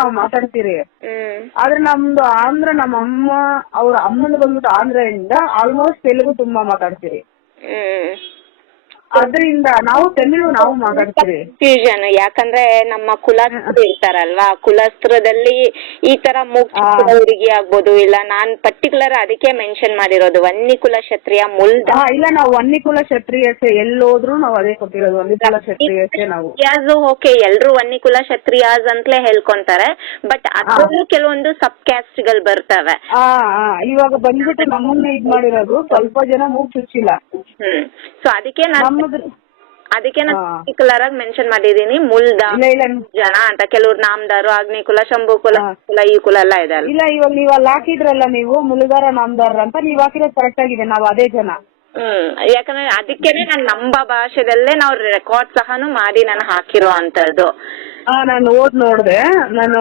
ನಾವು ಮಾತಾಡ್ತೀರಿ. ಆದ್ರೆ ನಮ್ದು ಆಂಧ್ರ, ನಮ್ಮ ಅಮ್ಮ ಅವ್ರ ಅಮ್ಮನ ಬಂದ್ಬಿಟ್ಟು ಆಂಧ್ರದಿಂದ ಆಲ್ಮೋಸ್ಟ್ ತೆಲುಗು ತುಂಬಾ ಮಾತಾಡ್ತೀರಿ. ಅದರಿಂದ ನಾವು ತಮಿಳು ನಾವು ಮಾತಾಡ್ತೀವಿ. ಫ್ಯೂಷನ್, ಯಾಕಂದ್ರೆ ನಮ್ಮ ಕುಲಸ್ಥರು ಇರ್ತಾರಲ್ವಾ, ಕುಲಸ್ಥರದಲ್ಲಿ ಈ ತರ ಹುಡುಗಿ ಆಗ್ಬೋದು. ಇಲ್ಲ ನಾನ್ ಪರ್ಟಿಕ್ಯುಲರ್ ಅದಕ್ಕೆ ಮೆನ್ಷನ್ ಮಾಡಿರೋದು ವನ್ನಿ ಕುಲ ಕ್ಷತ್ರಿಯ ಮುಲ್ದ. ಇಲ್ಲ, ನಾವು ವನ್ನಿ ಕುಲ ಕ್ಷತ್ರಿಯಸೆ ಎಲ್ಲೋದ್ರು ನಾವು ಅದೇ ಕೊಟ್ಟಿರೋದು, ವನ್ನಿ ಕುಲ ಕ್ಷತ್ರಿಯಸೆ ನಾವು. ಓಕೆ, ಎಲ್ರು ವನ್ನಿ ಕುಲ ಕ್ಷತ್ರಿಯಾಸ್ ಅಂತಲೇ ಹೇಳ್ಕೊಂತಾರೆ. ಬಟ್ ಅದ್ರಲ್ಲೂ ಕೆಲವೊಂದು ಸಬ್ ಕ್ಯಾಸ್ಟ್ ಗಳು ಬರ್ತವೆ. ಇವಾಗ ಬಂದ್ಬಿಟ್ಟು ನಮ್ಮನ್ನ ಇದ್ ಮಾಡಿರೋದು ಸ್ವಲ್ಪ ಜನ ಮೂಗ್ ಚುಚ್ಚಿಲ್ಲ. ಸೊ ಅದಕ್ಕೆ ನಾನು ಪರ್ಟಿಕ್ಯುಲರ್ ಆಗಿ ಮೆನ್ಷನ್ ಮಾಡಿದೀನಿ ಮುಲ್ದ ಜನ ಅಂತ. ಕೆಲವ್ರು ನಾಮದಾರು, ಅಗ್ನಿ ಕುಲ, ಶಂಭು ಕುಲ, ಈ ಕುಲ ಎಲ್ಲ ಇದೆ. ಇಲ್ಲ, ಇವಾಗ ನೀವ್ ಅಲ್ಲಿ ಹಾಕಿದ್ರಲ್ಲ ನೀವು ಮುಲುಗಾರ ನಾಮದಾರ ಅಂತ, ನೀವ್ ಹಾಕಿರೋದು ಕರೆಕ್ಟ್ ಆಗಿದೆ. ನಾವು ಅದೇ ಜನ. ಯಾಕಂದ್ರೆ ಅದಕ್ಕೇನೆ ನಮ್ಮ ಭಾಷೆದಲ್ಲೇ ನಾವು ರೆಕಾರ್ಡ್ ಸಹನು ಮಾಡಿ ನಾನು ಹಾಕಿರೋ ಅಂತದ್ದು. ನಾನು ನೋಡ್ದೆ. ನಾನು